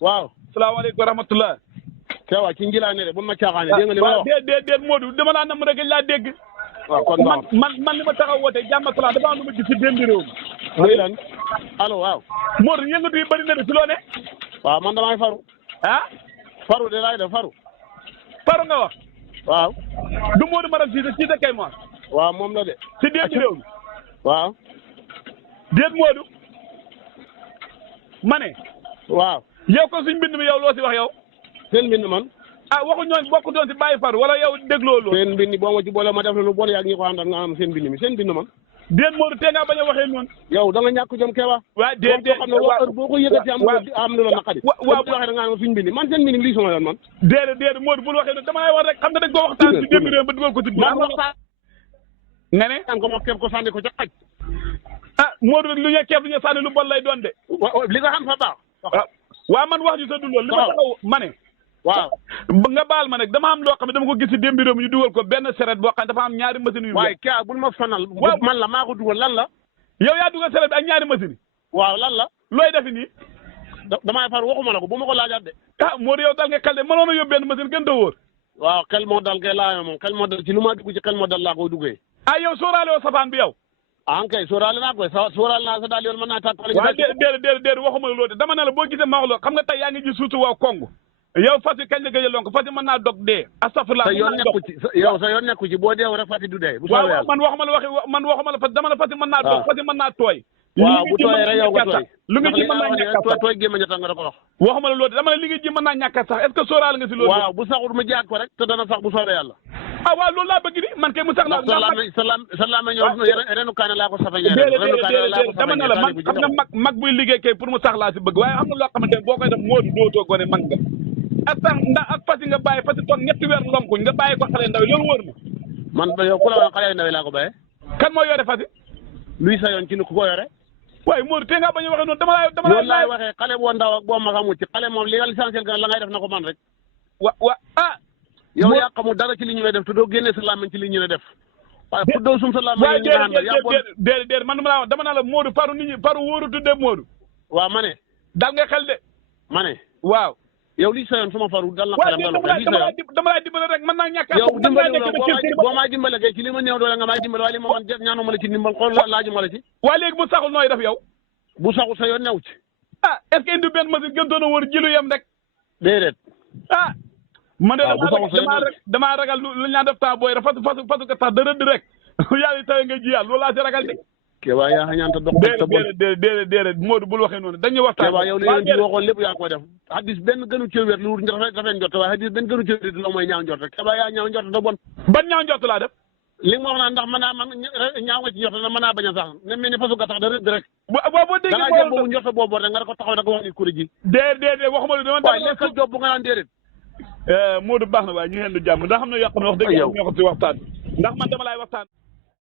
waaw salaamaaleykum wa rahmatulah. Kewa ci njilaane de bu ma caaxaane dégg nga li ma wax. déet Modou dama laa nam rek laa dégg. waaw kon man li ma taxaw woote jàmm ak salaam dafa am lu ma gis si démb réew mi. muy lan allo waaw. Modou yëngatu yi bëri na de si loo ne. waaw man damay faru. ah. faru de laay def faru. faru nga wax. waaw. du Modou Maram Cissé kay moom. waaw moom la de. si démb réew mi. waaw. déet Modou. ma ne. waaw. yow ko suñ mbind mi yow loo si wax yow. seen mbind man. ah waxu ñooñu bokku doon si bàyyi faru wala yow dégloo loolu. seen mbind boo ma ci boole ma def lu bon yaa ngi ko àndal nga am seen mbind mi seen mbind man. déet Modou tee ngaa bañ a waxee noonu. yow da nga ñàkk jom Kewa. waaw déet xam ne heure boo ko yëkkati am lu la naqari. waaw bu waxee da nga am suñ mbind man seen mbind mi lii sama yoon man. déedéet Modou bul waxee noonu dama lay wax rek xam nga dañ koo waxtaan si démb réew ba dugal ko si biir. nga ne. am ko ma képp ko sànni ko ca xaj. ah Modou lu ñu keeb lu ñu sànni lu bon lay doon de. li nga xam fa baax. waaw man wax ju sa dul loolu li ma taxaw ma ne. waaw nga baal ma nag dama am loo xam ne dama ko gis si démb réew mi ñu dugal ko benn seret boo xam ne dafa am ñaari machine yu. waaye Kewa bul ma fanal. man la maa ko dugal lan la. yow yaa dugal seret bi ak ñaari machine yi. waaw lan la. looy defi nii. damay far waxuma la ko bu ma ko laajaat de. ah Modou yow dal nga xel de mënoon a yóbbu benn machine gën a wóor. waaw xel moo dal kay laajoo moom xel moo dal ci lu ma dugg ci xel moo dal laa koy duggee. ah yow sóoraale woo safaan bi yow. ah kay sóoraale naa koy sóoraale naa sa daal yoon mën naa tàkk. waaw déedéet waxuma la loolu dama ne la boo gisee ma wax loolu xam nga tey yaa ngi ji suutu waaw kongu yow fas yi kañ la gëj a lonk fas yi mën naa dog dee. astafurlah sa yoon nekku ci yow sa yoon nekku ci boo deew rek fas yi du dee. bu soobee yàlla waaw man waxuma la fas dama ne fas yi mën naa dog fas yi mën naa tooy. waaw bu tooyee rek yow nga tooy. lu nga ji mën naa ñàkk sax tooy gémmañ tax nga da ko wax. waxuma la loolu dama ne li nga ji mën naa ñàkk sax est-ce que sóoraale nga si loolu. waaw bu saxul mu jaag ko rek te dana sax bu soobee yàlla. ah waaw loolu laa bëgg di man kay mu sax la. sa laame ñëw renu kaane laa ko safeñee. déedéet dama ne la man xam nga mag buy liggéey kay pour mu sax laa si bëgg waaye am na loo xamante ne boo koy def Modou dootoo gone mag nga ak sax ndax ak fas yi nga bàyyi fas yi toog ñetti weer lonkuñ nga bàyyi ko xale ndaw loolu wóor na. man yow ku la wax xale ndaw laa ko bàyyee. kan moo yore fas yi. luy sa yoon ci lu ko yore. waaye Modou tey ngaa bañ a waxee noonu loolu laay waxee xale boo ndaw ak boo mag amul ci xale moom li nga l'essentiel que la ngay def na ko man rek. yow yaa xamul dara ci li ñu lay def te doo génne sa làmmiñ ci li ñu lay def. waaye fu doo sum sa làmmiñ ñu naan la yaa bon déedéet man dama naa la Modou faru nit ñi faru wóoru tudde Modou. waaw ma ne. dal nga xel de. ma ne. waaw. yow lii sa yoon suma faru dal na xelam dal na dama lay dimbale rek mën naa ñàkk yow dimbale boo may dimbale kay ci li ma néew doole nga may dimbale waaye li ma wan ñaanuma la ci ndimbal xool laajuma la ci. waa léegi bu saxul nooy def yow. bu saxul sa yoon new ci. est-ce que indi benn machine gën doon a wóor jilu yem rek. déedéet. man de damaa ragal lu ñu naan def temps booy rek fasu ko tax da rëdd rek yàlla tawe nga ji yàlla loolu laa si ragal de. Kewa yaa xañaanta dox sa bon déedéet Modou bul waxee noonu dañuy waxtaan. Kewa yow li yoon ci waxoon lépp yaa koy def hadis benn gënu ci wér lu rafet njort waaye hadis benn gënu ci wér la mooy ñaaw njort rek Kewa yaa ñaaw njort da bon. ban ñaaw njort laa def. li nga wax naan ndax mën naa ñaaw nga ci njort na mën naa bañ a sax ne mel ni fasu ga tax da rëdd rek. boo déggee da ngaa jël boobu njort boobu rek nga ko taxaw da ko wax ni kuréel gi. déedéet waxuma la dama. waaye lekk job bu nga naan déedéet. Modou baax na waaye ñu ngi leen di jàmm ndax xam ne yoo xam ne wax dëgg ñoo ko si waxtaan ndax man dama laay waxtaan